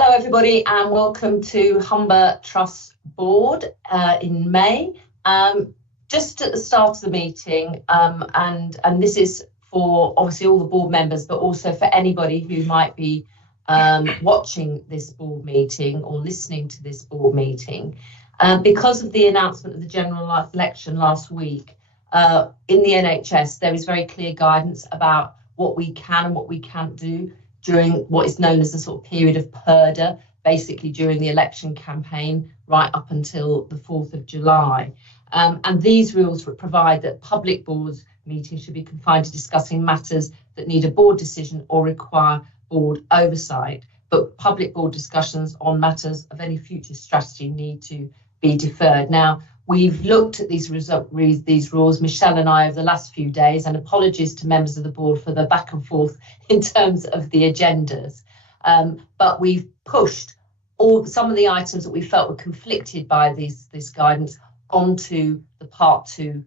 Hello everybody and welcome to Humber Trust Board in May. Just at the start of the meeting, and this is for obviously all the board members, but also for anybody who might be watching this board meeting or listening to this board meeting. Because of the announcement of the general election last week, in the NHS there is very clear guidance about what we can and what we can't do during what is known as the sort of period of purdah, basically during the election campaign right up until the 4th of July. And these rules provide that public boards meetings should be confined to discussing matters that need a board decision or require board oversight, but public board discussions on matters of any future strategy need to be deferred. Now, we've looked at these rules, Michelle and I, over the last few days, and apologies to members of the board for the back and forth in terms of the agendas. But we've pushed some of the items that we felt were conflicted by this guidance onto the Part 2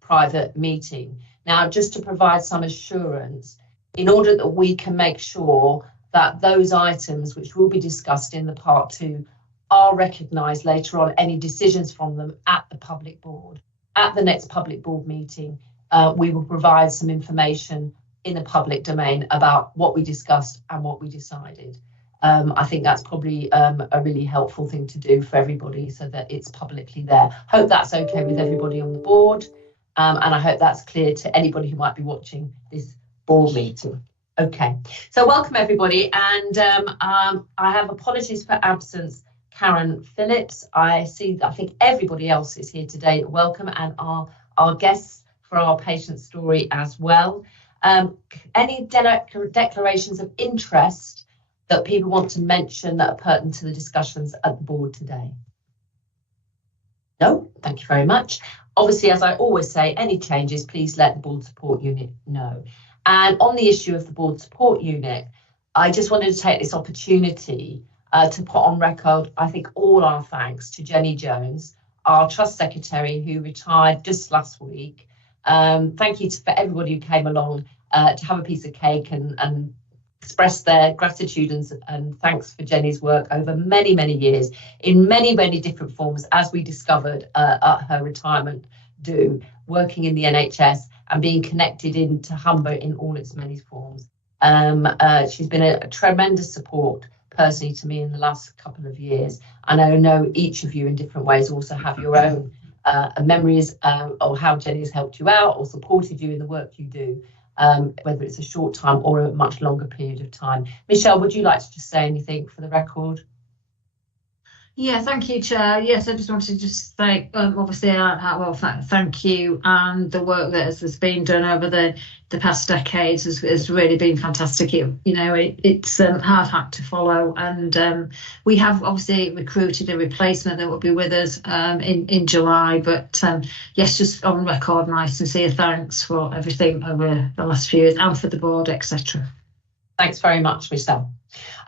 private meeting. Now, just to provide some assurance, in order that we can make sure that those items which will be discussed in the Part 2 are recognised later on, any decisions from them at the public board. At the next public board meeting, we will provide some information in the public domain about what we discussed and what we decided. I think that's probably a really helpful thing to do for everybody so that it's publicly there. Hope that's okay with everybody on the board, and I hope that's clear to anybody who might be watching this board meeting. Okay, so welcome everybody, and I have apologies for absence. Karen Phillips, I think everybody else is here today. Welcome, and our guests for our patient story as well. Any declarations of interest that people want to mention that are pertinent to the discussions at the board today? No, thank you very much. Obviously, as I always say, any changes, please let the board support unit know. And on the issue of the board support unit, I just wanted to take this opportunity to put on record, I think, all our thanks to Jenny Jones, our Trust Secretary, who retired just last week. Thank you for everybody who came along to have a piece of cake and express their gratitude and thanks for Jenny's work over many, many years in many, many different forms, as we discovered at her retirement working in the NHS and being connected into Humber in all its many forms. She's been a tremendous support personally to me in the last couple of years, and I know each of you in different ways also have your own memories of how Jenny has helped you out or supported you in the work you do, whether it's a short time or a much longer period of time. Michelle, would you like to just say anything for the record? Yeah, thank you, Chair. Yes, I just wanted to just say, obviously, thank you, and the work that has been done over the past decades has really been fantastic. It's a hard act to follow, and we have obviously recruited a replacement that will be with us in July. But yes, just on record, my sincere thanks for everything over the last few years and for the board, etc. Thanks very much, Michelle.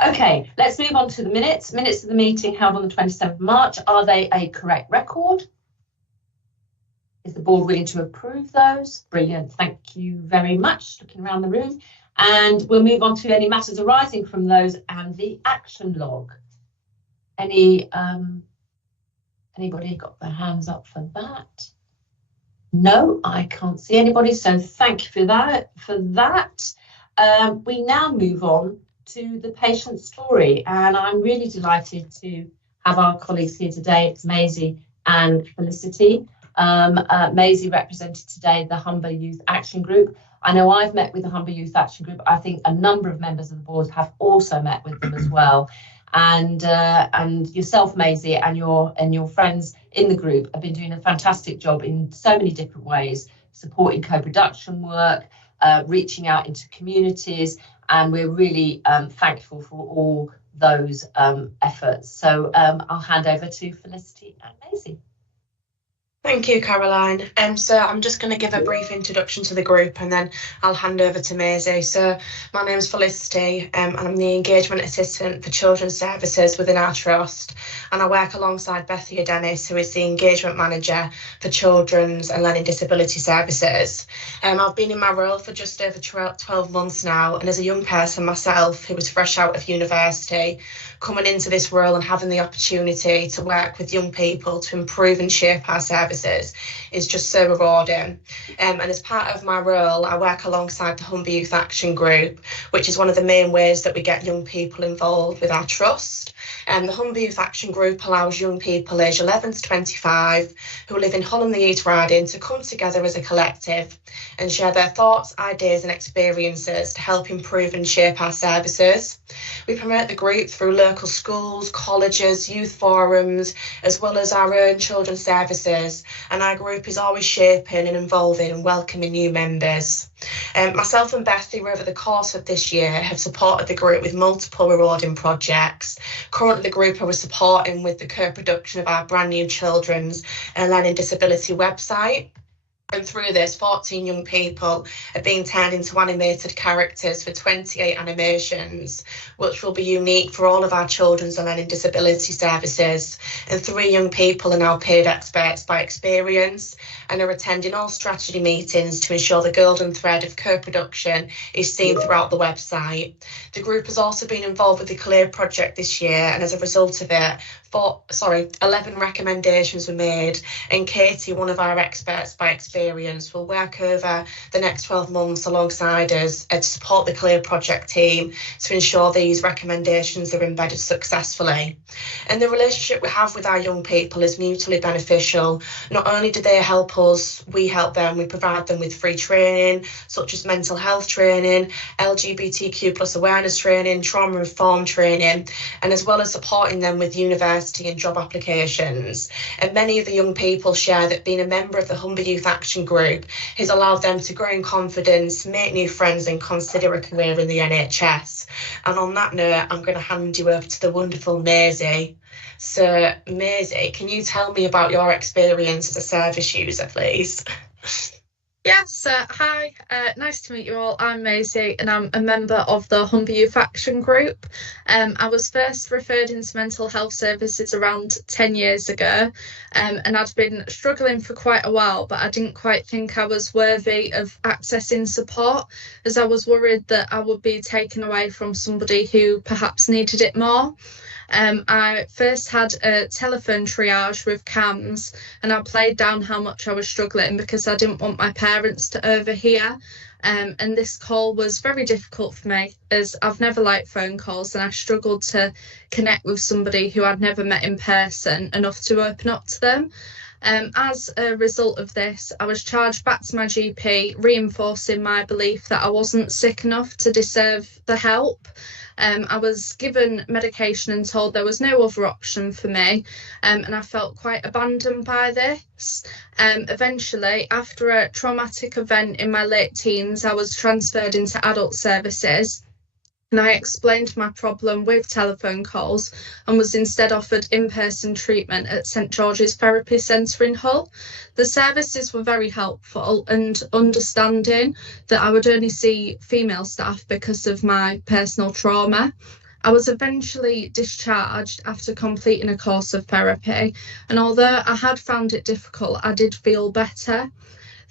Okay, let's move on to the minutes. Minutes of the meeting held on the 27th of March. Are they a correct record? Is the board willing to approve those? Brilliant, thank you very much. Looking around the room. And we'll move on to any matters arising from those and the action log. Anybody got their hands up for that? No, I can't see anybody, so thank you for that. We now move on to the patient story, and I'm really delighted to have our colleagues here today, Maisie and Felicity. Maisie represented today the Humber Youth Action Group. I know I've met with the Humber Youth Action Group. I think a number of members of the board have also met with them as well. And yourself, Maisie, and your friends in the group have been doing a fantastic job in so many different ways, supporting co-production work, reaching out into communities, and we're really thankful for all those efforts. So I'll hand over to Felicity and Maisie. Thank you, Caroline. So I'm just going to give a brief introduction to the group and then I'll hand over to Maisie. So my name's Felicity and I'm the Engagement Assistant for Children's Services within our trust. And I work alongside Bethia Dennis, who is the Engagement Manager for Children's and Learning Disability Services. I've been in my role for just over 12 months now, and as a young person myself who was fresh out of university, coming into this role and having the opportunity to work with young people to improve and shape our services is just so rewarding. And as part of my role, I work alongside the Humber Youth Action Group, which is one of the main ways that we get young people involved with our trust. And the Humber Youth Action Group allows young people aged 11 to 25 who live in Hull and the East Riding to come together as a collective and share their thoughts, ideas and experiences to help improve and shape our services. We promote the group through local schools, colleges, youth forums, as well as our own children's services, and our group is always shaping and involving and welcoming new members. Myself and Bethy, over the course of this year, have supported the group with multiple rewarding projects. Currently, the group are supporting with the co-production of our brand new children's and learning disability website. And through this, 14 young people are being turned into animated characters for 28 animations, which will be unique for all of our children's and learning disability services. And 3 young people are now paid experts by experience and are attending all strategy meetings to ensure the golden thread of co-production is seen throughout the website. The group has also been involved with the Clear project this year, and as a result of it, 11 recommendations were made, and Katie, one of our experts by experience, will work over the next 12 months alongside us to support the Clear project team to ensure these recommendations are embedded successfully. And the relationship we have with our young people is mutually beneficial. Not only do they help us, we help them. We provide them with free training, such as mental health training, LGBTQ+ awareness training, trauma informed training, and as well as supporting them with university and job applications. And many of the young people share that being a member of the Humber Youth Action Group has allowed them to grow in confidence, make new friends and consider a career in the NHS. And on that note, I'm going to hand you over to the wonderful Maisie. So Maisie, can you tell me about your experience as a service user, please? Yes, hi, nice to meet you all. I'm Maisie and I'm a member of the Humber Youth Action Group. I was first referred into mental health services around 10 years ago, and I'd been struggling for quite a while, but I didn't quite think I was worthy of accessing support, as I was worried that I would be taken away from somebody who perhaps needed it more. I first had a telephone triage with CAMHS, and I played down how much I was struggling because I didn't want my parents to overhear. And this call was very difficult for me, as I've never liked phone calls and I struggled to connect with somebody who I'd never met in person enough to open up to them. As a result of this, I was charged back to my GP, reinforcing my belief that I wasn't sick enough to deserve the help. I was given medication and told there was no other option for me, and I felt quite abandoned by this. Eventually, after a traumatic event in my late teens, I was transferred into adult services. And I explained my problem with telephone calls and was instead offered in-person treatment at St George's Therapy Centre in Hull. The services were very helpful and understanding that I would only see female staff because of my personal trauma. I was eventually discharged after completing a course of therapy, and although I had found it difficult, I did feel better.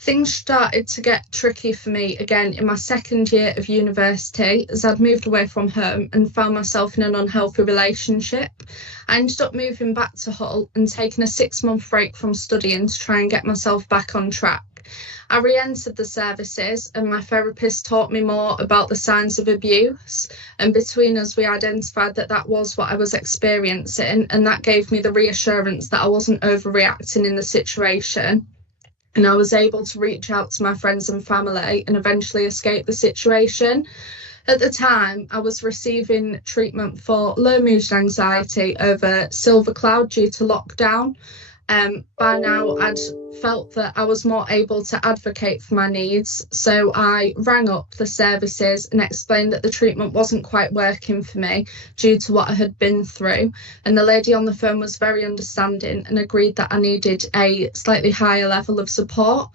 Things started to get tricky for me again in my second year of university, as I'd moved away from home and found myself in an unhealthy relationship. I ended up moving back to Hull and taking a 6-month break from studying to try and get myself back on track. I re-entered the services and my therapist taught me more about the signs of abuse, and between us we identified that that was what I was experiencing, and that gave me the reassurance that I wasn't overreacting in the situation. And I was able to reach out to my friends and family and eventually escape the situation. At the time, I was receiving treatment for low mood anxiety over Silver Cloud due to lockdown. By now, I'd felt that I was more able to advocate for my needs, so I rang up the services and explained that the treatment wasn't quite working for me due to what I had been through, and the lady on the phone was very understanding and agreed that I needed a slightly higher level of support.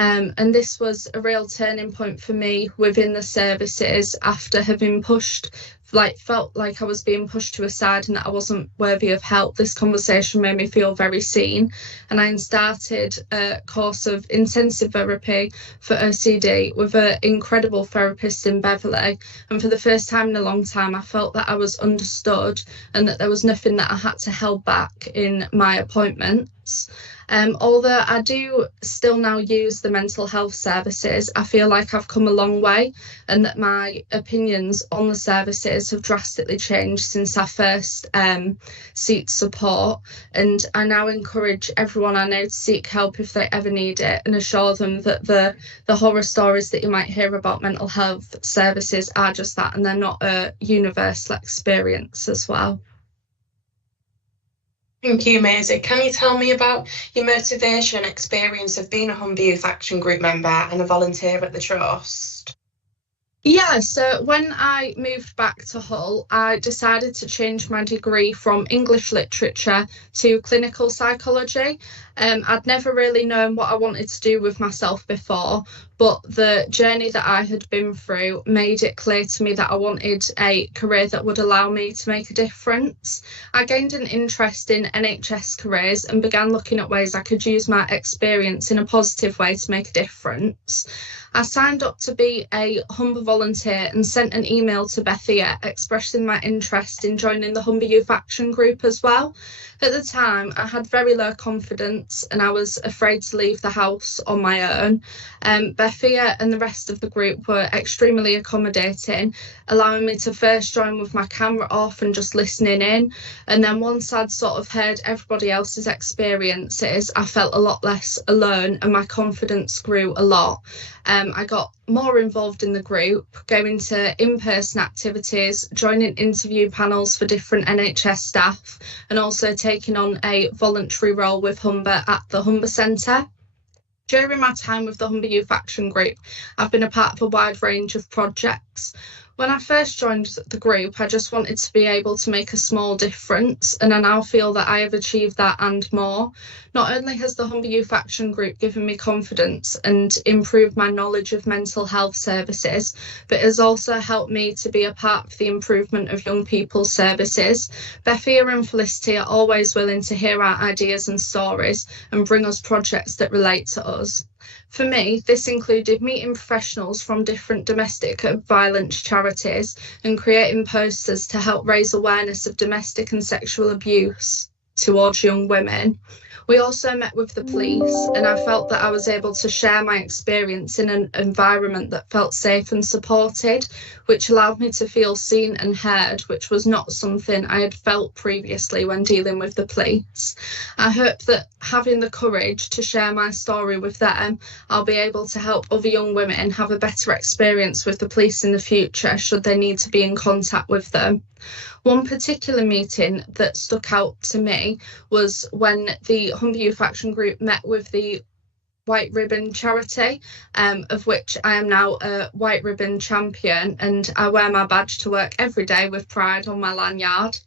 And this was a real turning point for me within the services after having felt like I was being pushed to a side and that I wasn't worthy of help. This conversation made me feel very seen, and I started a course of intensive therapy for OCD with an incredible therapist in Beverley. And for the first time in a long time, I felt that I was understood and that there was nothing that I had to hold back in my appointments. Although I do still now use the mental health services, I feel like I've come a long way and that my opinions on the services have drastically changed since I first sought support. And I now encourage everyone I know to seek help if they ever need it, and assure them that the horror stories that you might hear about mental health services are just that, and they're not a universal experience as well. Thank you, Maisie. Can you tell me about your motivation and experience of being a Humber Youth Action Group member and a volunteer at the Trust? Yeah, so when I moved back to Hull, I decided to change my degree from English literature to clinical psychology. I'd never really known what I wanted to do with myself before, but the journey that I had been through made it clear to me that I wanted a career that would allow me to make a difference. I gained an interest in NHS careers and began looking at ways I could use my experience in a positive way to make a difference. I signed up to be a Humber volunteer and sent an email to Bethia expressing my interest in joining the Humber Youth Action Group as well. At the time, I had very low confidence and I was afraid to leave the house on my own. Bethia and the rest of the group were extremely accommodating, allowing me to first join with my camera off and just listening in. And then once I'd sort of heard everybody else's experiences, I felt a lot less alone and my confidence grew a lot. I got more involved in the group, going to in-person activities, joining interview panels for different NHS staff, and also taking on a voluntary role with Humber at the Humber Centre. During my time with the Humber Youth Action Group, I've been a part of a wide range of projects. When I first joined the group, I just wanted to be able to make a small difference, and I now feel that I have achieved that and more. Not only has the Humber Youth Action Group given me confidence and improved my knowledge of mental health services, but it has also helped me to be a part of the improvement of young people's services. Bethia and Felicity are always willing to hear our ideas and stories and bring us projects that relate to us. For me, this included meeting professionals from different domestic violence charities and creating posters to help raise awareness of domestic and sexual abuse towards young women. We also met with the police, and I felt that I was able to share my experience in an environment that felt safe and supported, which allowed me to feel seen and heard, which was not something I had felt previously when dealing with the police. I hope that having the courage to share my story with them, I'll be able to help other young women have a better experience with the police in the future, should they need to be in contact with them. One particular meeting that stuck out to me was when the Humber Youth Action Group met with the White Ribbon charity, of which I am now a White Ribbon champion, and I wear my badge to work every day with pride on my lanyard.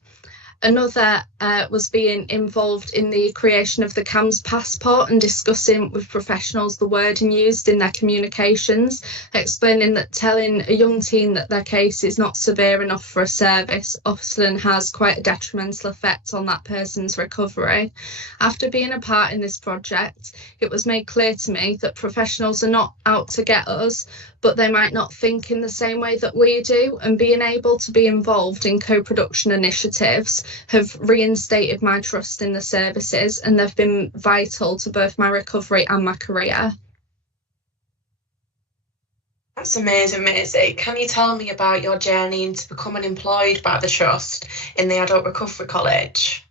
Another was being involved in the creation of the CAMHS passport and discussing with professionals the wording used in their communications, explaining that telling a young teen that their case is not severe enough for a service often has quite a detrimental effect on that person's recovery. After being a part in this project, it was made clear to me that professionals are not out to get us, but they might not think in the same way that we do, and being able to be involved in co-production initiatives have reinstated my trust in the services, and they've been vital to both my recovery and my career. That's amazing, Maisie. Can you tell me about your journey into becoming employed by the Trust in the Adult Recovery College?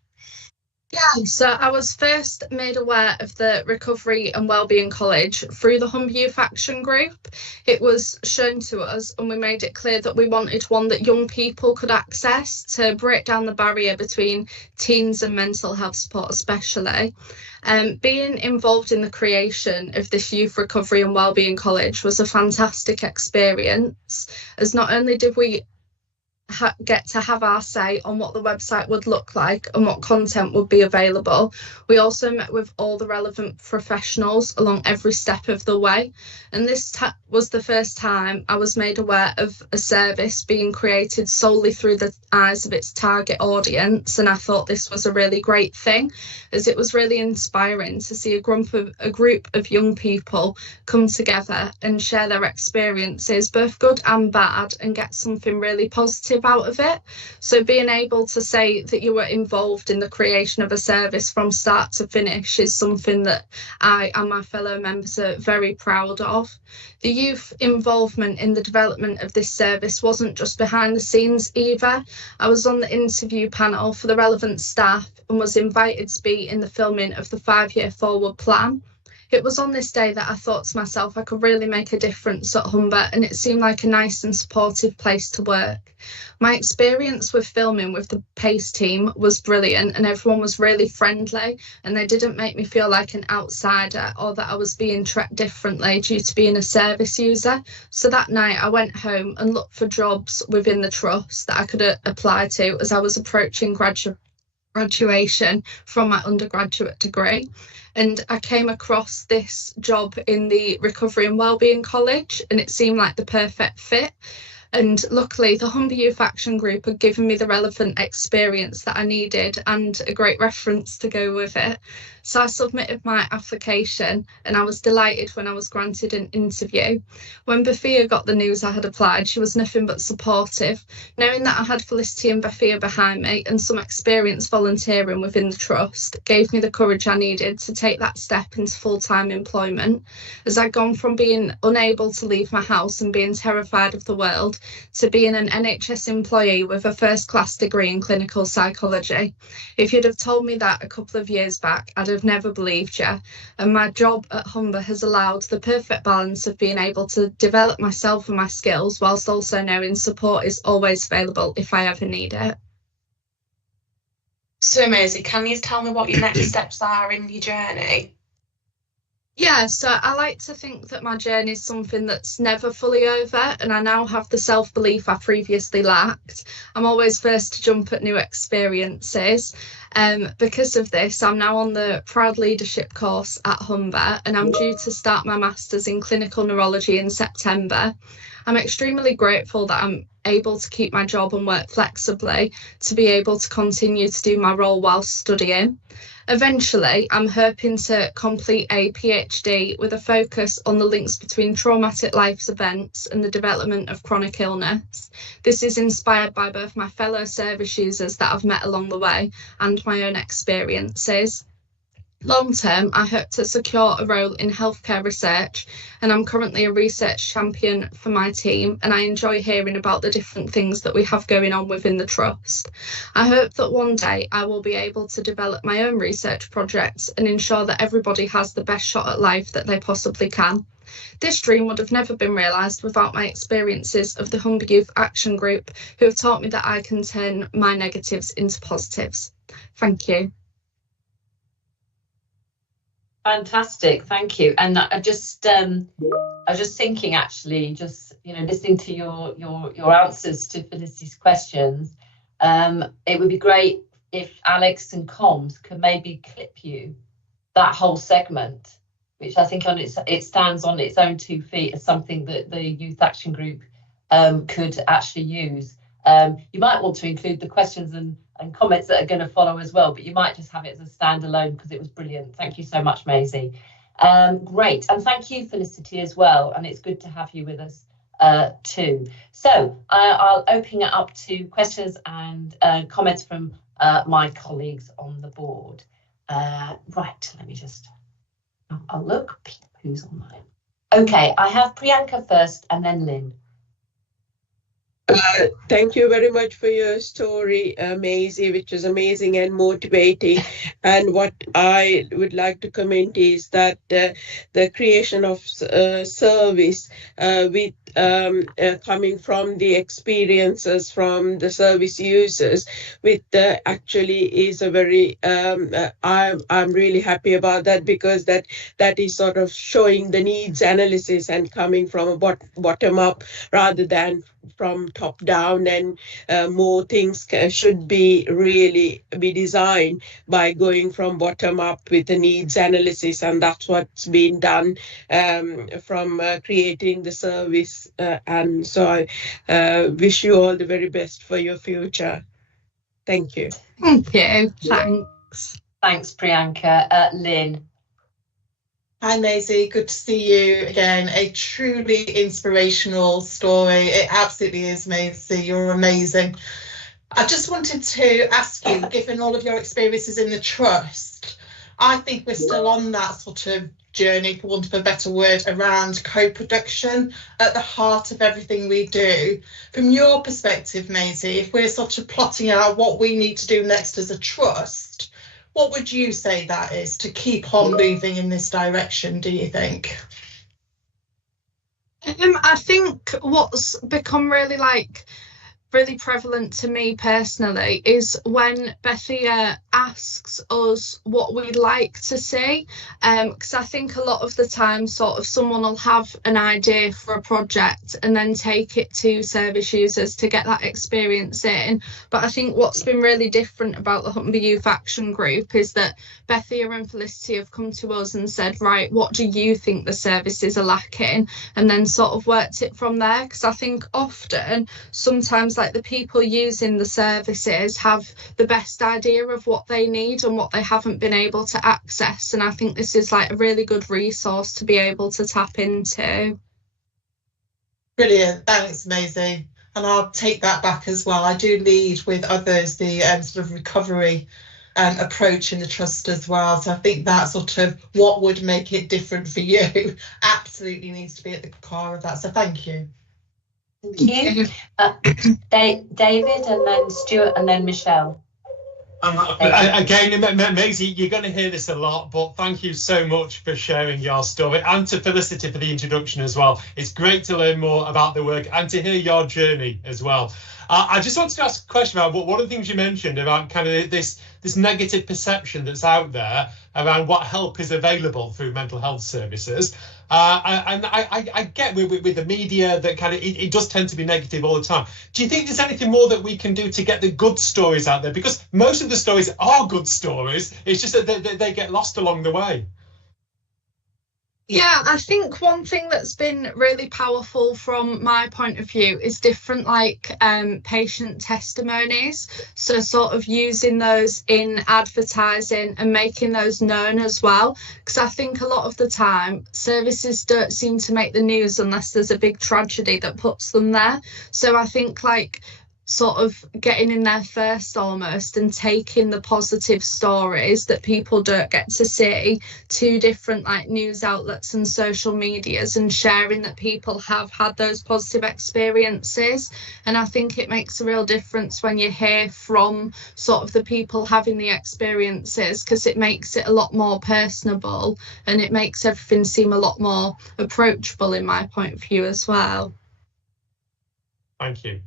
Yeah, so I was first made aware of the Recovery and Wellbeing College through the Humber Youth Action Group. It was shown to us and we made it clear that we wanted one that young people could access to break down the barrier between teens and mental health support especially. Being involved in the creation of this Youth Recovery and Wellbeing College was a fantastic experience, as not only did we get to have our say on what the website would look like and what content would be available. We also met with all the relevant professionals along every step of the way, and this was the first time I was made aware of a service being created solely through the eyes of its target audience, and I thought this was a really great thing, as it was really inspiring to see a group of young people come together and share their experiences, both good and bad, and get something really positive out of it. So being able to say that you were involved in the creation of a service from start to finish is something that I and my fellow members are very proud of. The youth involvement in the development of this service wasn't just behind the scenes either. I was on the interview panel for the relevant staff and was invited to be in the filming of the 5-year forward plan. It was on this day that I thought to myself I could really make a difference at Humber, and it seemed like a nice and supportive place to work. My experience with filming with the PACE team was brilliant, and everyone was really friendly, and they didn't make me feel like an outsider or that I was being treated differently due to being a service user. So that night I went home and looked for jobs within the trust that I could apply to, as I was approaching graduation from my undergraduate degree, and I came across this job in the Recovery and Wellbeing College, and it seemed like the perfect fit. And luckily the Humber Youth Action Group had given me the relevant experience that I needed and a great reference to go with it. So I submitted my application and I was delighted when I was granted an interview. When Bethia got the news I had applied, she was nothing but supportive. Knowing that I had Felicity and Bethia behind me and some experience volunteering within the trust gave me the courage I needed to take that step into full-time employment, as I'd gone from being unable to leave my house and being terrified of the world to being an NHS employee with a first-class degree in clinical psychology. If you'd have told me that a couple of years back, I'd have never believed you. And my job at Humber has allowed the perfect balance of being able to develop myself and my skills whilst also knowing support is always available if I ever need it. So amazing. Can you tell me what your next steps are in your journey? Yeah, so I like to think that my journey is something that's never fully over, and I now have the self-belief I previously lacked. I'm always first to jump at new experiences. Because of this, I'm now on the Proud Leadership course at Humber, and I'm due to start my Masters in Clinical Neurology in September. I'm extremely grateful that I'm able to keep my job and work flexibly to be able to continue to do my role while studying. Eventually, I'm hoping to complete a PhD with a focus on the links between traumatic life events and the development of chronic illness. This is inspired by both my fellow service users that I've met along the way and my own experiences. Long term, I hope to secure a role in healthcare research, and I'm currently a research champion for my team, and I enjoy hearing about the different things that we have going on within the trust. I hope that one day I will be able to develop my own research projects and ensure that everybody has the best shot at life that they possibly can. This dream would have never been realised without my experiences of the Humber Youth Action Group, who have taught me that I can turn my negatives into positives. Thank you. Fantastic, thank you. And I was just thinking, actually, just listening to your answers to Felicity's questions. It would be great if Alex and comms could maybe clip you that whole segment, which I think it stands on its own 2 feet as something that the Youth Action Group could actually use. You might want to include the questions and comments that are going to follow as well, but you might just have it as a standalone because it was brilliant. Thank you so much, Maisie. Great, and thank you, Felicity, as well, and it's good to have you with us too. So I'll open it up to questions and comments from my colleagues on the board. Right, let me just, I'll look who's online. Okay, I have Priyanka first and then Lynn. Thank you very much for your story, Maisie, which was amazing and motivating. And what I would like to comment is that the creation of service with coming from the experiences from the service users with actually is a very I'm really happy about that, because that is sort of showing the needs analysis and coming from a bottom up rather than from top down, and more things should be really be designed by going from bottom up with the needs analysis, and that's what's been done from creating the service, and so I wish you all the very best for your future. Thank you. Thank you. Thanks, Priyanka. Lynn. Hi Maisie, good to see you again. A truly inspirational story. It absolutely is, Maisie. You're amazing. I just wanted to ask you, given all of your experiences in the trust, I think we're still on that sort of journey, for want of a better word, around co-production at the heart of everything we do. From your perspective, Maisie, if we're sort of plotting out what we need to do next as a trust, what would you say that is to keep on moving in this direction, do you think? I think what's become really prevalent to me personally is when Bethia asks us what we'd like to see, because I think a lot of the time sort of someone will have an idea for a project and then take it to service users to get that experience in. But I think what's been really different about the Humber Youth Action Group is that Bethia and Felicity have come to us and said, right, what do you think the services are lacking? And then sort of worked it from there, because I think often sometimes like the people using the services have the best idea of what they need and what they haven't been able to access, and I think this is like a really good resource to be able to tap into. Brilliant, thanks Maisie. And I'll take that back as well. I do lead with others the sort of recovery approach in the trust as well, so I think that sort of what would make it different for you absolutely needs to be at the core of that, so thank you. Thank you. David, and then Stuart, and then Michelle. Again, Maisie, you're going to hear this a lot, but thank you so much for sharing your story, and to Felicity for the introduction as well. It's great to learn more about the work and to hear your journey as well. I just wanted to ask a question about one of the things you mentioned about kind of this negative perception that's out there around what help is available through mental health services. And I get with the media that kind of it does tend to be negative all the time. Do you think there's anything more that we can do to get the good stories out there? Because most of the stories are good stories. It's just that they get lost along the way. Yeah, I think one thing that's been really powerful from my point of view is different patient testimonies. So sort of using those in advertising and making those known as well. Because I think a lot of the time services don't seem to make the news unless there's a big tragedy that puts them there. So I think sort of getting in there first almost and taking the positive stories that people don't get to see to different news outlets and social medias and sharing that people have had those positive experiences. And I think it makes a real difference when you hear from sort of the people having the experiences, because it makes it a lot more personable and it makes everything seem a lot more approachable in my point of view as well. Thank you.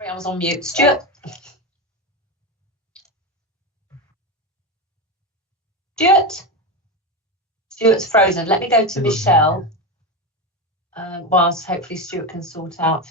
I was on mute. Stuart. Stuart's frozen. Let me go to Michelle. Whilst hopefully Stuart can sort out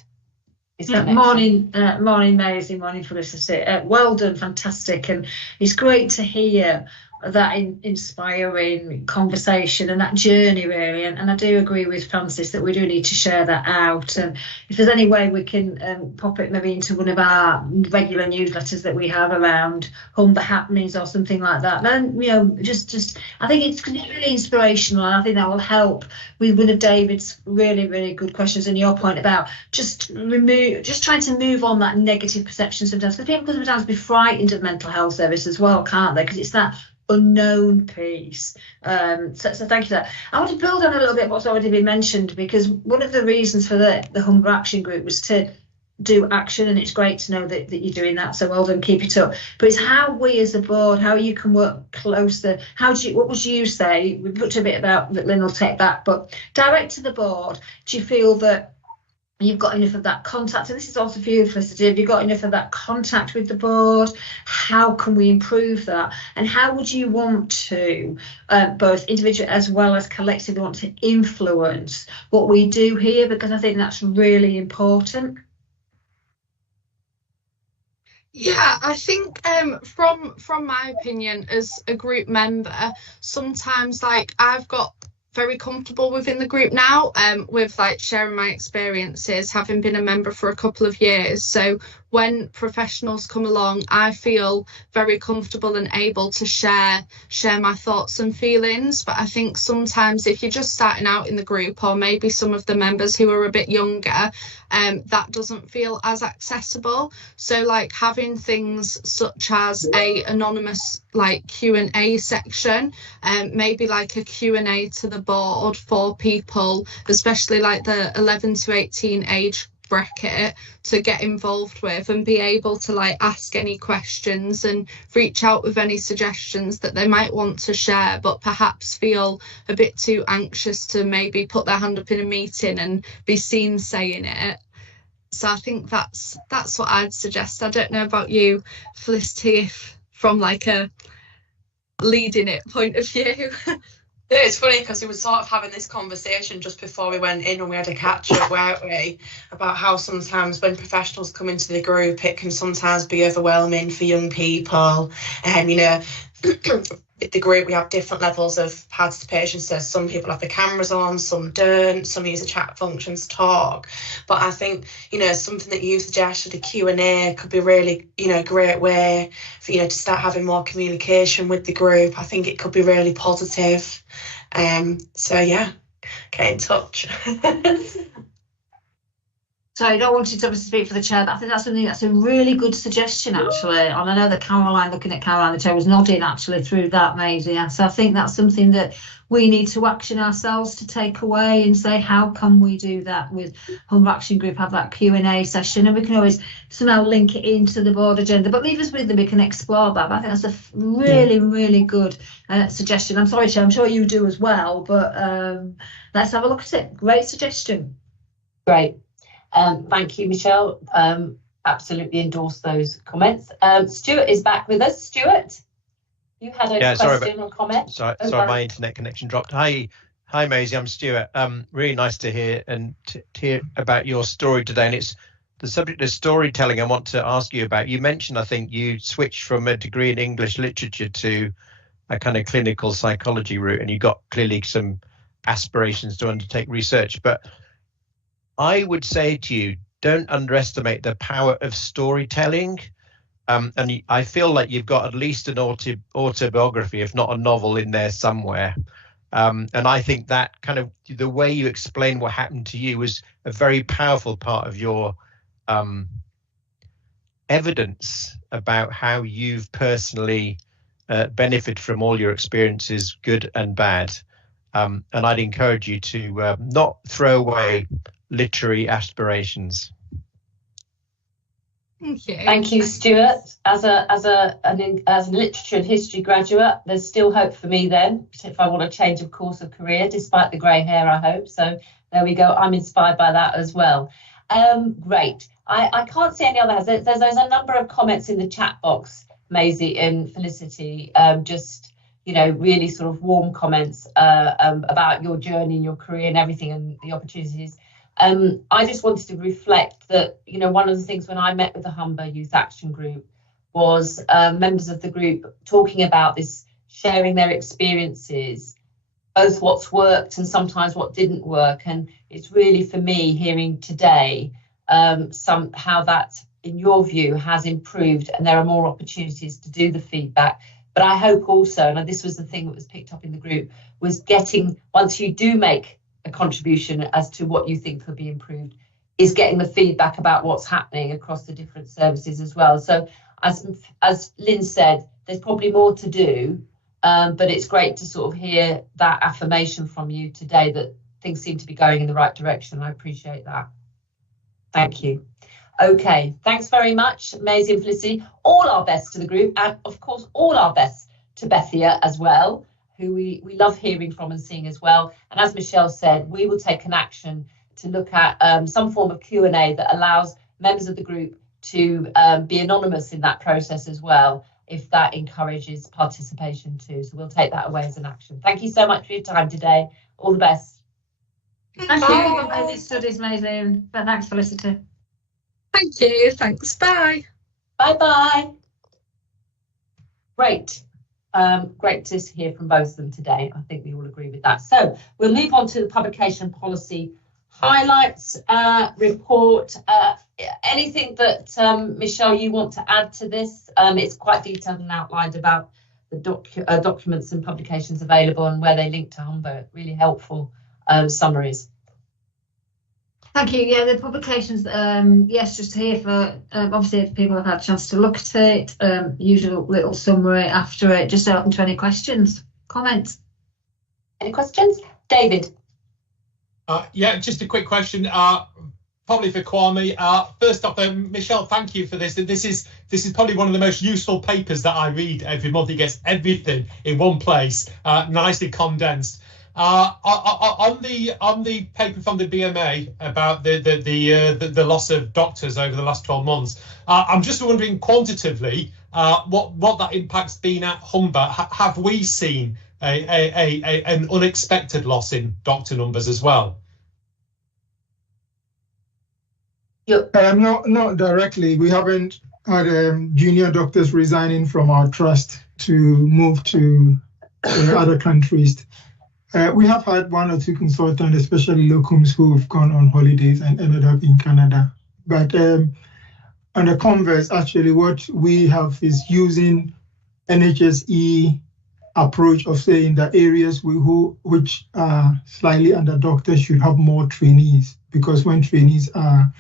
his connection. Morning, Maisie. Morning, Felicity. Well done, fantastic, and it's great to hear that inspiring conversation and that journey really, and I do agree with Francis that we do need to share that out, and if there's any way we can pop it maybe into one of our regular newsletters that we have around Humber happenings or something like that, then just I think it's really inspirational, and I think that will help with one of David's really good questions and your point about just trying to move on that negative perception sometimes, because people can sometimes be frightened of mental health service as well, can't they, because it's that unknown piece. So thank you for that. I want to build on a little bit what's already been mentioned, because one of the reasons for the Humber Action Group was to do action, and it's great to know that you're doing that, so well done, keep it up. But it's how we as a board, how you can work closer. What would you say? We talked a bit about that, Lynn will take that, but direct to the board, do you feel that you've got enough of that contact? And this is also for you, Felicity. Have you got enough of that contact with the board? How can we improve that? And how would you want to, both individually as well as collectively, want to influence what we do here? Because I think that's really important. Yeah, I think from my opinion as a group member, sometimes like I've got very comfortable within the group now, with like sharing my experiences, having been a member for a couple of years. So when professionals come along, I feel very comfortable and able to share my thoughts and feelings. But I think sometimes if you're just starting out in the group, or maybe some of the members who are a bit younger, that doesn't feel as accessible. So like having things such as a anonymous like Q&A section, maybe like a Q&A to the board for people, especially like the 11 to 18 age bracket, to get involved with and be able to like ask any questions and reach out with any suggestions that they might want to share, but perhaps feel a bit too anxious to maybe put their hand up in a meeting and be seen saying it. So I think that's what I'd suggest. I don't know about you, Felicity, if from like a leading it point of view. It's funny because we were sort of having this conversation just before we went in, and we had a catch up, weren't we, about how sometimes when professionals come into the group, it can sometimes be overwhelming for young people. And, you know, with the group, we have different levels of participation. So some people have the cameras on, some don't, some use the chat functions to talk. But I think, you know, something that you suggested, a Q&A, could be really, you know, a great way for, you know, to start having more communication with the group. I think it could be really positive. So yeah, get in touch. So I don't want you to obviously speak for the chair, but I think that's a really good suggestion, actually. And I know that Caroline, looking at Caroline, the chair, was nodding actually through that, Maisie. And so I think that's something that we need to action ourselves to take away and say, how can we do that with Humber Action Group, have that Q&A session, and we can always somehow link it into the board agenda. But leave us with them, we can explore that. But I think that's a really, really good suggestion. I'm sorry, Chair, I'm sure you do as well, but let's have a look at it. Great suggestion. Great. Thank you, Michelle. Absolutely endorse those comments. Stuart is back with us. Stuart, you had a question or comment? Sorry, my internet connection dropped. Hi, Maisie. I'm Stuart. Really nice to hear to hear about your story today. And it's the subject of storytelling I want to ask you about. You mentioned, I think, you switched from a degree in English literature to a kind of clinical psychology route, and you got clearly some aspirations to undertake research. But I would say to you, don't underestimate the power of storytelling. And I feel like you've got at least an autobiography, if not a novel, in there somewhere. And I think that kind of the way you explain what happened to you was a very powerful part of your evidence about how you've personally benefited from all your experiences, good and bad. And I'd encourage you to not throw away literary aspirations. Thank you. Thank you, Stuart. As a literature and history graduate, there's still hope for me then, if I want to change of course of career, despite the grey hair, I hope. So there we go. I'm inspired by that as well. Great. I can't see any other hands. There's a number of comments in the chat box, Maisie and Felicity, just, you know, really sort of warm comments about your journey and your career and everything and the opportunities. I just wanted to reflect that, you know, one of the things when I met with the Humber Youth Action Group was members of the group talking about this, sharing their experiences, both what's worked and sometimes what didn't work. And it's really, for me, hearing today how that, in your view, has improved and there are more opportunities to do the feedback. But I hope also, and this was the thing that was picked up in the group, was getting, once you do make a contribution as to what you think could be improved, is getting the feedback about what's happening across the different services as well. So as Lynn said, there's probably more to do, but it's great to sort of hear that affirmation from you today that things seem to be going in the right direction. I appreciate that. Thank you. Okay, thanks very much, Maisie and Felicity. All our best to the group, and of course, all our best to Bethia as well, who we love hearing from and seeing as well. And as Michelle said, we will take an action to look at some form of Q&A that allows members of the group to be anonymous in that process as well, if that encourages participation too. So we'll take that away as an action. Thank you so much for your time today. All the best. Thank you for these studies, Maisie. But thanks, Felicity. Thank you. Thanks. Bye. Bye-bye. Great. Great to hear from both of them today. I think we all agree with that. So we'll move on to the publication policy highlights report. Anything that, Michelle, you want to add to this? It's quite detailed and outlined about the documents and publications available and where they link to Humber. Really helpful summaries. Thank you. Yeah, the publications, yes, just here for, obviously if people have had a chance to look at it, usual little summary after it, just open to any questions, comments. Any questions? David? Yeah, just a quick question, probably for Kwame. First off, Michelle, thank you for this. This is probably one of the most useful papers that I read every month. It gets everything in one place, nicely condensed. On the paper from the BMA about the loss of doctors over the last 12 months, I'm just wondering quantitatively what that impact's been at Humber. Have we seen an unexpected loss in doctor numbers as well? Not directly. We haven't had junior doctors resigning from our trust to move to other countries. We have had one or two consultants, especially locums, who have gone on holidays and ended up in Canada. But on the converse, actually, what we have is using NHSE approach of saying that areas which are slightly under doctors should have more trainees, because when trainees are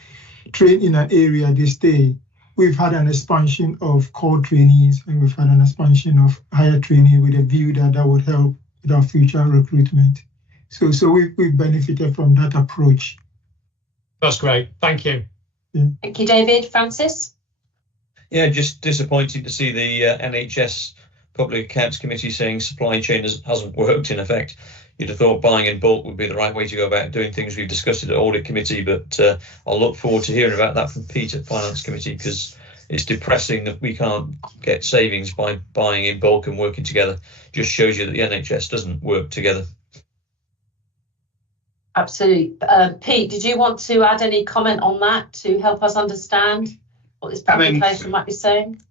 trained in an area, they stay. We've had an expansion of core trainees, and we've had an expansion of higher training with a view that would help with our future recruitment. So we've benefited from that approach. That's great. Thank you. Yeah. Thank you, David. Francis? Yeah, just disappointing to see the NHS Public Accounts Committee saying supply chain hasn't worked in effect. You'd have thought buying in bulk would be the right way to go about doing things. We've discussed it at Audit Committee, but I'll look forward to hearing about that from Pete at Finance Committee, because it's depressing that we can't get savings by buying in bulk and working together. Just shows you that the NHS doesn't work together. Absolutely. Pete, did you want to add any comment on that to help us understand what this publication might be saying?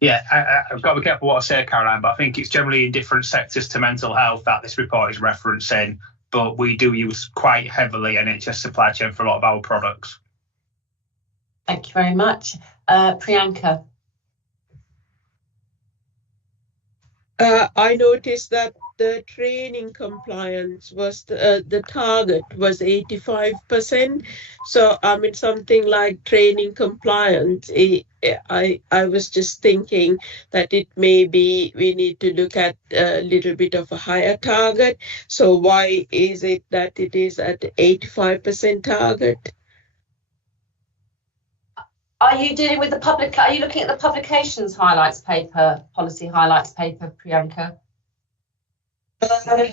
Yeah, I've got to be careful what I say, Caroline, but I think it's generally in different sectors to mental health that this report is referencing, but we do use quite heavily NHS supply chain for a lot of our products. Thank you very much. Priyanka. I noticed that the training compliance was the target was 85%. So I mean, something like training compliance, I was just thinking that it may be we need to look at a little bit of a higher target. So why is it that it is at 85% target? Are you dealing with the public? Are you looking at the publications highlights paper, policy highlights paper, Priyanka? I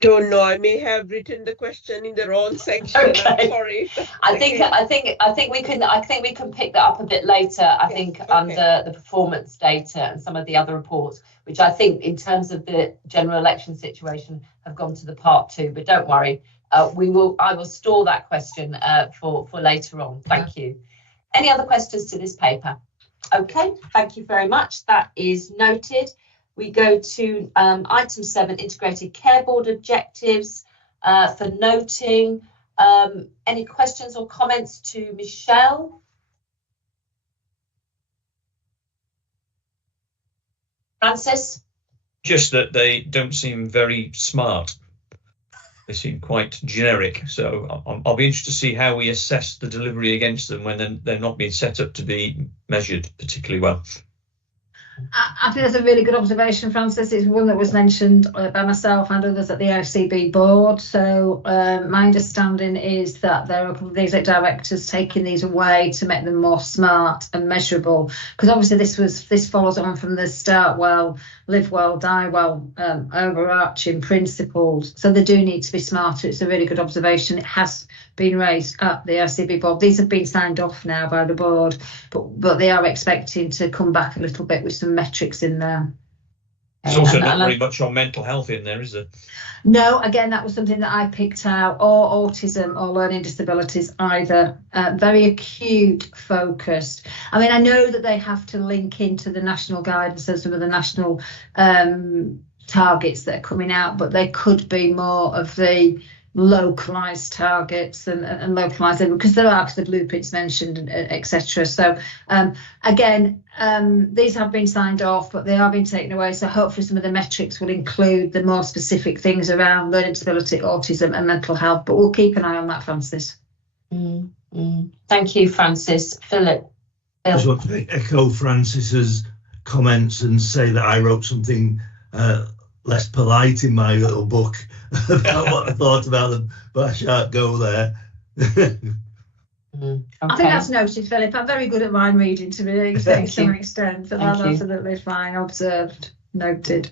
don't know. I may have written the question in the wrong section. Okay. I'm sorry. I think we can pick that up a bit later. I think under the performance data and some of the other reports, which I think in terms of the general election situation have gone to the part 2. But don't worry, I will store that question for later on. Thank you. Any other questions to this paper? Okay, thank you very much. That is noted. We go to item 7, Integrated Care Board objectives for noting. Any questions or comments to Michelle? Francis? Just that they don't seem very smart. They seem quite generic, so I'll be interested to see how we assess the delivery against them when they're not being set up to be measured particularly well. I think that's a really good observation, Francis. It's one that was mentioned by myself and others at the ICB board. So my understanding is that there are a couple of exec directors taking these away to make them more smart and measurable. Because obviously this follows on from the start well, live well, die well, overarching principles. So they do need to be smarter. It's a really good observation. It has been raised at the ICB board. These have been signed off now by the board, but they are expecting to come back a little bit with some metrics in there. There's also not very much on mental health in there, is there? No, again, that was something that I picked out, or autism or learning disabilities either. Very acute focused. I mean, I know that they have to link into the national guidance and some of the national targets that are coming out, but they could be more of the localized targets and localized, because there are the blueprints mentioned, etc. So again, these have been signed off, but they are being taken away. So hopefully some of the metrics will include the more specific things around learning disability, autism and mental health, but we'll keep an eye on that, Francis. Thank you, Francis. Philip. I just want to echo Francis's comments and say that I wrote something less polite in my little book about what I thought about them, but I shan't go there. Okay. I think that's noted, Philip. I'm very good at mind reading to some extent, so that's absolutely fine. Observed, noted.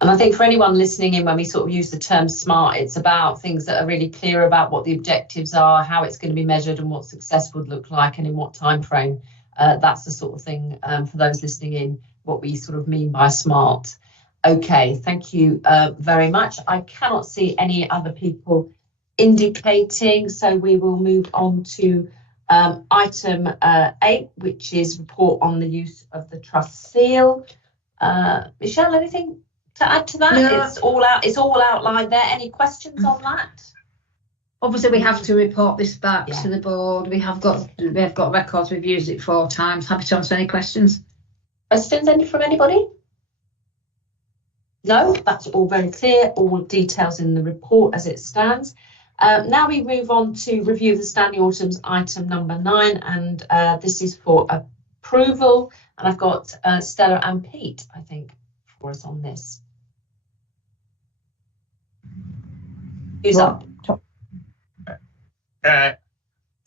And I think for anyone listening in, when we sort of use the term SMART, it's about things that are really clear about what the objectives are, how it's going to be measured and what success would look like and in what time frame. That's the sort of thing for those listening in, what we sort of mean by SMART. Okay, thank you very much. I cannot see any other people indicating, so we will move on to item 8, which is report on the use of the Trust Seal. Michelle, anything to add to that? No. It's all outlined there. Any questions on that? Obviously, we have to report this back to the board. We have got records. We've used it 4 times. Happy to answer any questions. Questions from anybody? No, that's all very clear, all details in the report as it stands. Now we move on to review the standing items, item number 9, and this is for approval. And I've got Stella and Pete, I think, for us on this. Who's up?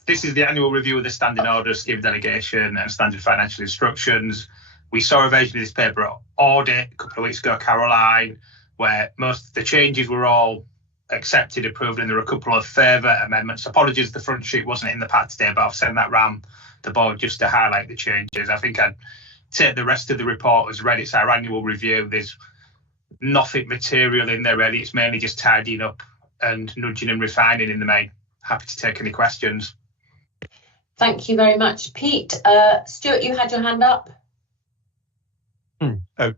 This is the annual review of the standing orders, scheme delegation and standard financial instructions. We saw a version of this paper at audit a couple of weeks ago, Caroline, where most of the changes were all accepted, approved, and there were a couple of further amendments. Apologies, the front sheet wasn't in the pack today, but I've sent that round the board just to highlight the changes. I think I'd take the rest of the report as read. It's our annual review. There's nothing material in there really. It's mainly just tidying up and nudging and refining in the main. Happy to take any questions. Thank you very much, Pete. Stuart, you had your hand up.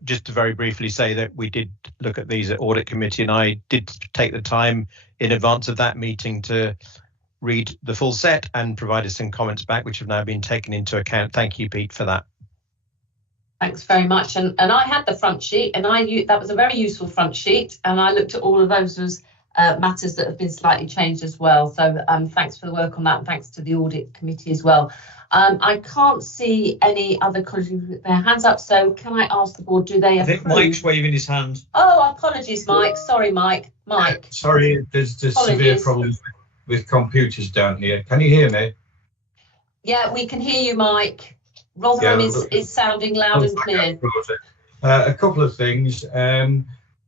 Just to very briefly say that we did look at these at audit committee, and I did take the time in advance of that meeting to read the full set and provided some comments back, which have now been taken into account. Thank you, Pete, for that. Thanks very much. And I had the front sheet, and that was a very useful front sheet, and I looked at all of those as matters that have been slightly changed as well. So thanks for the work on that, and thanks to the audit committee as well. I can't see any other colleagues with their hands up, so can I ask the board, do they approve? I think Mike's waving his hand. Oh, apologies, Mike. Sorry, Mike. Sorry, there's severe problems with computers down here. Can you hear me? Yeah, we can hear you, Mike. Rotherham is sounding loud and clear. A couple of things.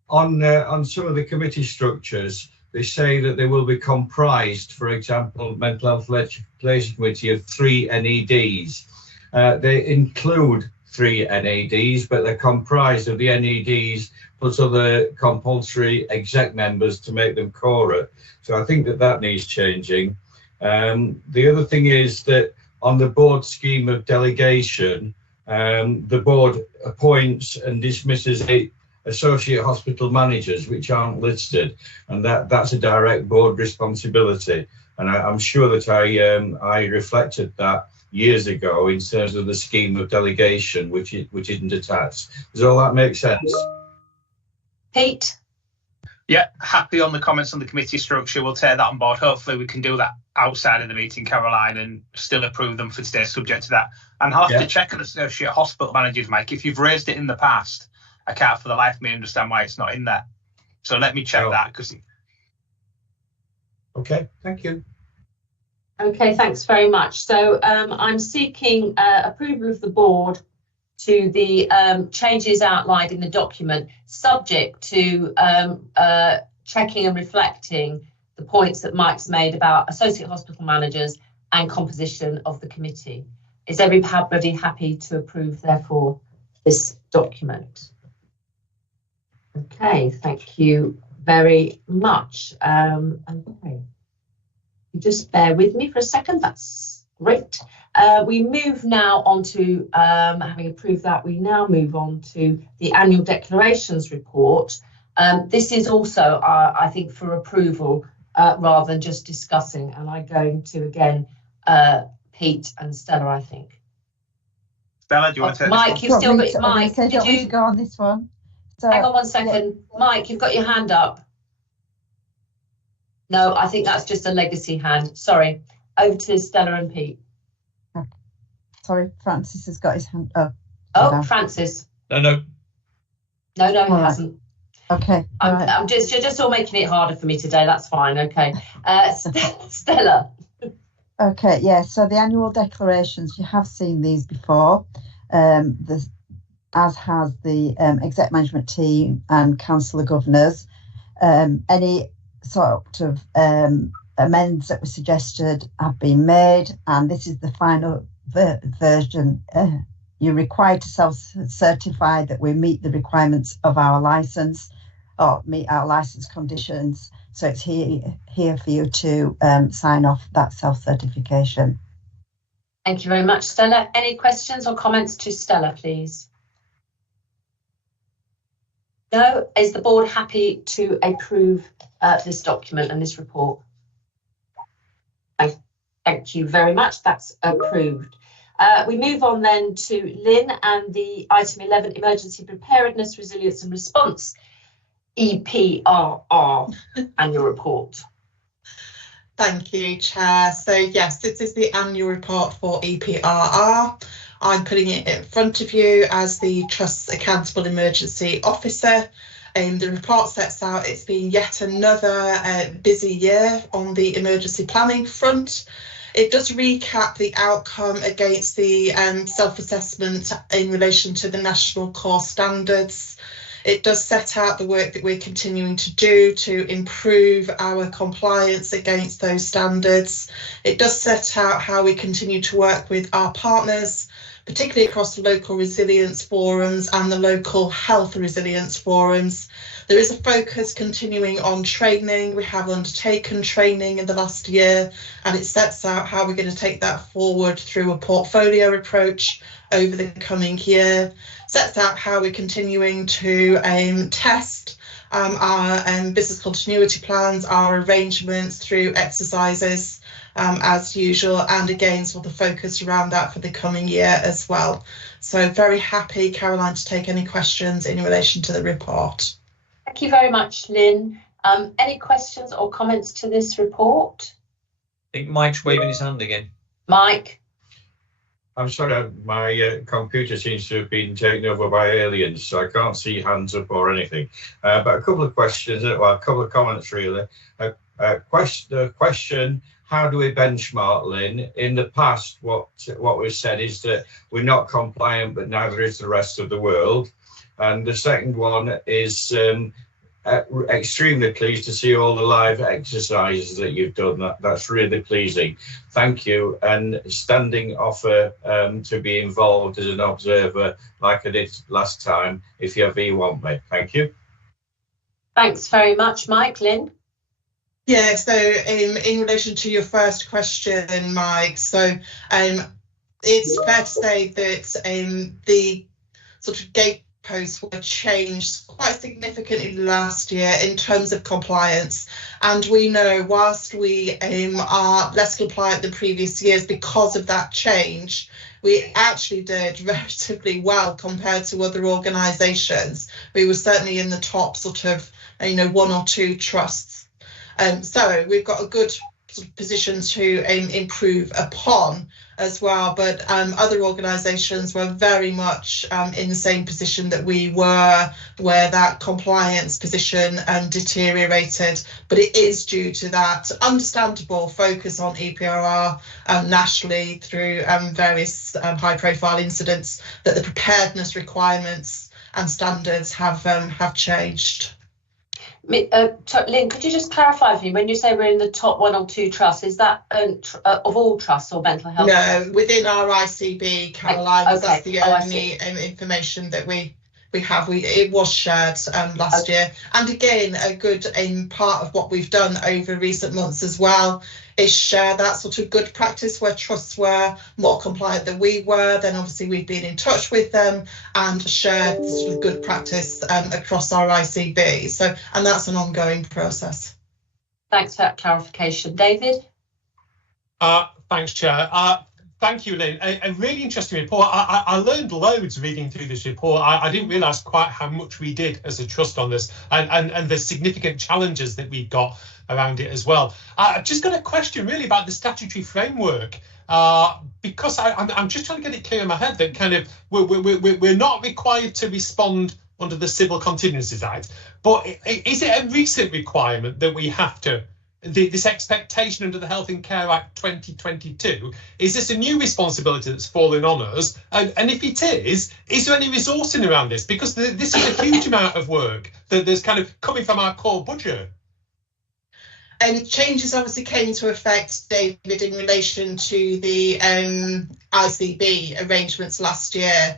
On some of the committee structures, they say that they will be comprised, for example, Mental Health Legislation Committee, of 3 NEDs. They include 3 NEDs, but they're comprised of the NEDs plus other compulsory exec members to make them quora. So I think that needs changing. The other thing is that on the board scheme of delegation, the board appoints and dismisses 8 associate hospital managers which aren't listed, and that's a direct board responsibility. And I'm sure that I reflected that years ago in terms of the scheme of delegation, which isn't attached. Does all that make sense? Pete? Yeah, happy on the comments on the committee structure. We'll take that on board. Hopefully we can do that outside of the meeting, Caroline, and still approve them for today, subject to that. And I'll have to check on associate hospital managers, Mike. If you've raised it in the past, I can't for the life of me understand why it's not in there. So let me check that. Okay, thank you. Okay, thanks very much. So I'm seeking approval of the board to the changes outlined in the document, subject to checking and reflecting the points that Mike's made about associate hospital managers and composition of the committee. Is everybody happy to approve, therefore, this document? Okay, thank you very much. Okay. Just bear with me for a second. That's great. We move now on to, having approved that, we now move on to the annual declarations report. This is also, I think, for approval rather than just discussing. And I'm going to, again, Pete and Stella, I think. Stella, do you want to take Mike, you've still got, Mike, did you go on this one? So, hang on one second. Yeah. Mike, you've got your hand up. No, I think that's just a legacy hand. Sorry. Over to Stella and Pete. Okay. Sorry, Francis has got his hand up. Oh, Francis. No, he hasn't. Okay. I'm just all making it harder for me today. That's fine. Okay. Stella. Okay, yeah. So the annual declarations, you have seen these before. As has the exec management team and council of governors. Any sort of amends that were suggested have been made, and this is the final version. You're required to self-certify that we meet the requirements of our licence or meet our licence conditions. So it's here for you to sign off that self-certification. Thank you very much, Stella. Any questions or comments to Stella, please? No? Is the board happy to approve this document and this report? Thank you very much. That's approved. We move on then to Lynn and the item 11, Emergency Preparedness, Resilience and Response, EPRR annual report. Thank you, Chair. So yes, this is the annual report for EPRR. I'm putting it in front of you as the Trust's Accountable Emergency Officer. The report sets out it's been yet another busy year on the emergency planning front. It does recap the outcome against the self-assessment in relation to the national core standards. It does set out the work that we're continuing to do to improve our compliance against those standards. It does set out how we continue to work with our partners, particularly across the local resilience forums and the local health resilience forums. There is a focus continuing on training. We have undertaken training in the last year, and it sets out how we're going to take that forward through a portfolio approach over the coming year. Sets out how we're continuing to test our business continuity plans, our arrangements through exercises as usual, and again, sort of the focus around that for the coming year as well. So very happy, Caroline, to take any questions in relation to the report. Thank you very much, Lynn. Any questions or comments to this report? I think Mike's waving his hand again. Mike? I'm sorry, my computer seems to have been taken over by aliens, so I can't see hands up or anything. But a couple of questions, well, a couple of comments really. Question, how do we benchmark, Lynn? In the past, what we've said is that we're not compliant, but neither is the rest of the world. And the second one is extremely pleased to see all the live exercises that you've done. That's really pleasing. Thank you. And standing offer to be involved as an observer like I did last time, if you ever want me. Thank you. Thanks very much, Mike. Lynn? Yeah, so in relation to your first question, Mike, so it's fair to say that the sort of gateposts were changed quite significantly last year in terms of compliance. And we know whilst we are less compliant than previous years because of that change, we actually did relatively well compared to other organisations. We were certainly in the top sort of, one or two trusts. So we've got a good sort of position to improve upon as well, but other organisations were very much in the same position that we were, where that compliance position deteriorated. But it is due to that understandable focus on EPRR nationally through various high-profile incidents, that the preparedness requirements and standards have changed. Lynn, could you just clarify for me, when you say we're in the top 1 or 2 trusts, is that of all trusts or mental health? No, within our ICB, Caroline, okay. That's the only information that we have. It was shared last year. And again, a good part of what we've done over recent months as well is share that sort of good practice where trusts were more compliant than we were. Then obviously we've been in touch with them and shared sort of good practice across our ICB. So, and that's an ongoing process. Thanks for that clarification. David? Thanks, Chair. Thank you, Lynn. A really interesting report. I learned loads reading through this report. I didn't realise quite how much we did as a trust on this, and the significant challenges that we've got around it as well. I've just got a question really about the statutory framework, because I'm just trying to get it clear in my head that kind of we're not required to respond under the Civil Contingencies Act, but is it a recent requirement that we have to? This expectation under the Health and Care Act 2022, is this a new responsibility that's fallen on us? And if it is there any resourcing around this? Because this is a huge amount of work that's kind of coming from our core budget. And changes obviously came into effect, David, in relation to the ICB arrangements last year.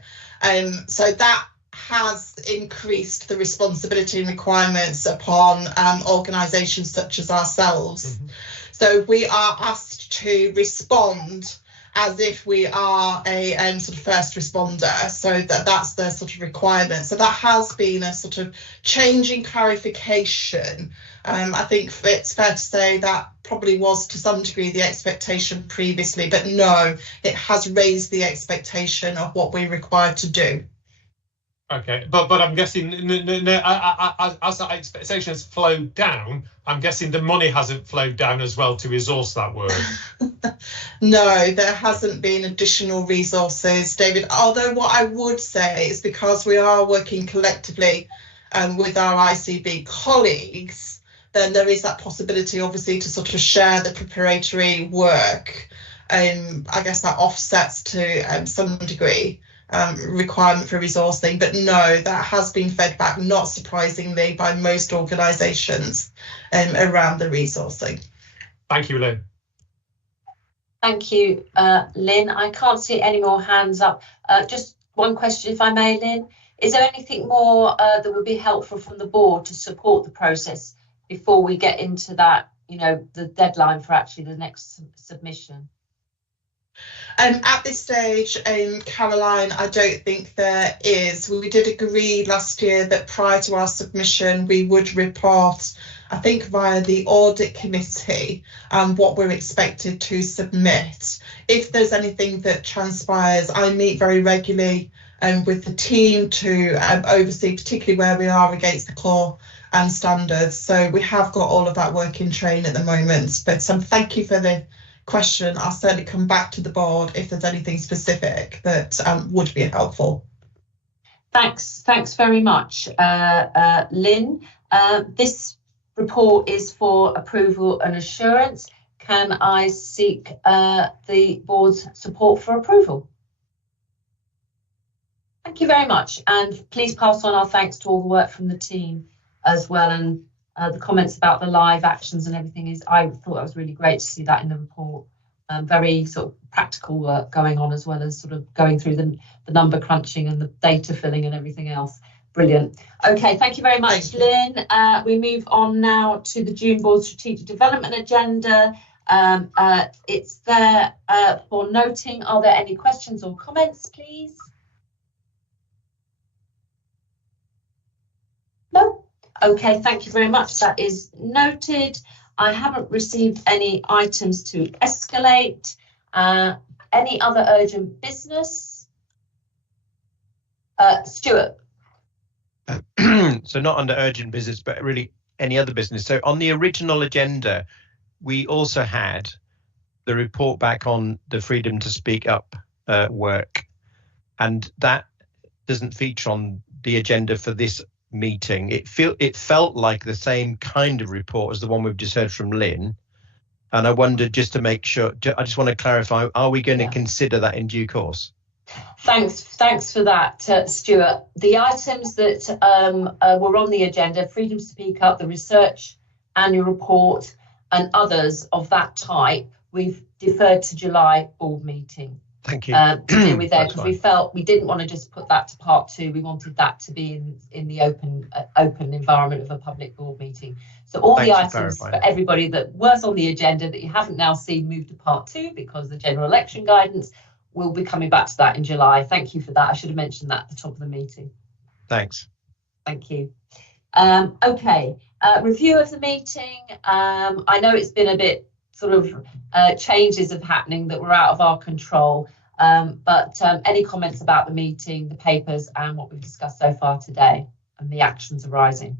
So that has increased the responsibility and requirements upon organisations such as ourselves. Mm-hmm. So we are asked to respond as if we are a sort of first responder. So that's the sort of requirement. So that has been a sort of change in clarification. I think it's fair to say that probably was to some degree the expectation previously, but no, it has raised the expectation of what we're required to do. Okay, but I'm guessing as that expectation has flowed down, I'm guessing the money hasn't flowed down as well to resource that work. No, there hasn't been additional resources, David. Although what I would say is because we are working collectively with our ICB colleagues, then there is that possibility, obviously, to sort of share the preparatory work. I guess that offsets to some degree requirement for resourcing, but no, that has been fed back, not surprisingly, by most organisations around the resourcing. Thank you, Lynn. Thank you, Lynn. I can't see any more hands up. Just one question, if I may, Lynn. Is there anything more that would be helpful from the board to support the process before we get into that, the deadline for actually the next submission? At this stage, Caroline, I don't think there is. We did agree last year that prior to our submission, we would report, I think via the audit committee, what we're expected to submit. If there's anything that transpires, I meet very regularly with the team to oversee, particularly where we are against the core and standards. So we have got all of that work in train at the moment. But thank you for the question. I'll certainly come back to the board if there's anything specific that would be helpful. Thanks very much, Lynn. This report is for approval and assurance. Can I seek the board's support for approval? Thank you very much, and please pass on our thanks to all the work from the team as well, and the comments about the live actions and everything I thought it was really great to see that in the report. Very sort of practical work going on, as well as sort of going through the number crunching and the data filling and everything else. Brilliant. Okay, thank you very much, Lynn. We move on now to the June Board Strategic Development Agenda. It's there for noting. Are there any questions or comments, please? No? Okay, thank you very much. That is noted. I haven't received any items to escalate. Any other urgent business? Stuart. So not under urgent business, but really any other business. So on the original agenda, we also had the report back on the freedom to speak up work, and that doesn't feature on the agenda for this meeting. It felt like the same kind of report as the one we've just heard from Lynn, and I wondered, just to make sure, I just want to clarify, are we going to consider that in due course? Thanks for that, Stuart. The items that were on the agenda, freedom to speak up, the research annual report, and others of that type, we've deferred to July board meeting. Thank you. To deal with that, because we felt we didn't want to just put that to part 2. We wanted that to be in the open environment of a public board meeting. So all the items for everybody that was on the agenda that you haven't now seen moved to part 2 because the general election guidance, we'll be coming back to that in July. Thank you for that. I should have mentioned that at the top of the meeting. Thanks. Thank you. Okay, review of the meeting. I know it's been a bit sort of changes of happening that were out of our control, but any comments about the meeting, the papers, and what we've discussed so far today and the actions arising?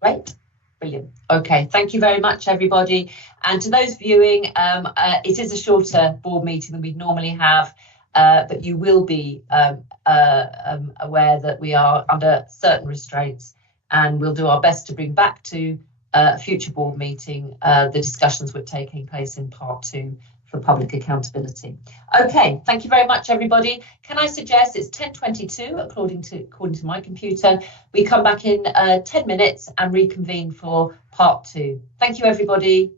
Great. Brilliant. Okay, thank you very much, everybody. And to those viewing, it is a shorter board meeting than we'd normally have, but you will be aware that we are under certain restraints, and we'll do our best to bring back to a future board meeting the discussions were taking place in part 2 for public accountability. Okay, thank you very much, everybody. Can I suggest it's 10:22 according to my computer. We come back in 10 minutes and reconvene for part 2. Thank you, everybody.